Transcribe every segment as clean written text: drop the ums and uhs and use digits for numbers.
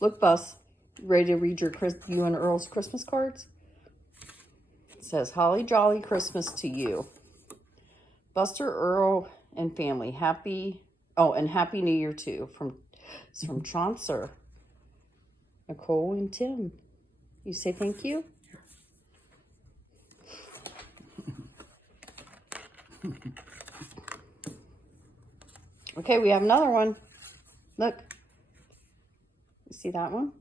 Look, Bus, ready to read you and Earl's Christmas cards? It says, Holly Jolly Christmas to you. Buster, Earl, and family. Happy New Year too. It's from Chaucer, Nicole, and Tim. You say thank you? Okay, we have another one. Look. You see that one?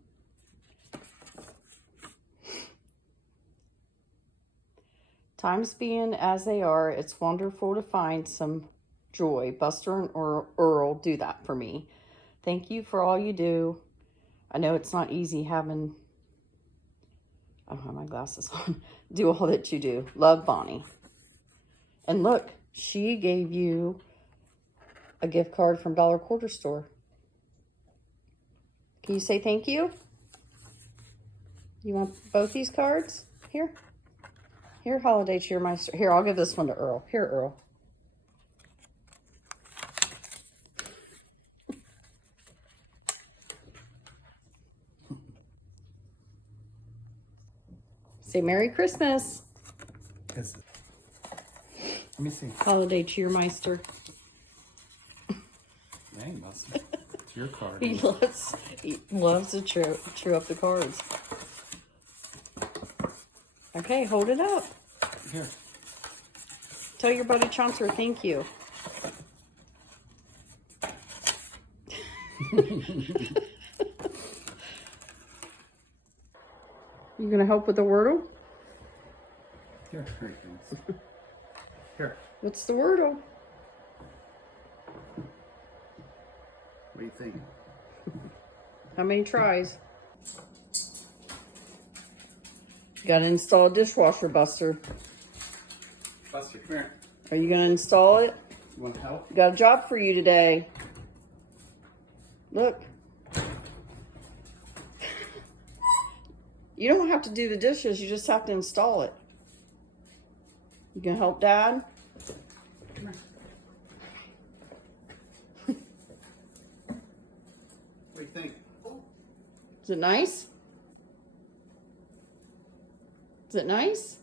Times being as they are, it's wonderful to find some joy. Buster and Earl do that for me. Thank you for all you do. I know it's not easy having, I don't have my glasses on, do all that you do. Love, Bonnie. And look, she gave you a gift card from Dollar Quarter Store. Can you say thank you? You want both these cards? Here. Here, Holiday Cheermeister. Here, I'll give this one to Earl. Here, Earl. Say Merry Christmas. Let me see. Holiday Cheermeister. Dang, Buster. It's your card. He loves to chew up the cards. Okay, hold it up. Here. Tell your buddy Chaucer thank you. You gonna help with the wordle? Here he comes. Here. What's the wordle? What do you think? How many tries? You gotta install a dishwasher, Buster. Buster, come here. Are you gonna install it? You want help? Got a job for you today. Look. You don't have to do the dishes, you just have to install it. You gonna help Dad? Come here. What do you think? Is it nice? Is it nice?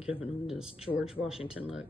Giving him this George Washington look.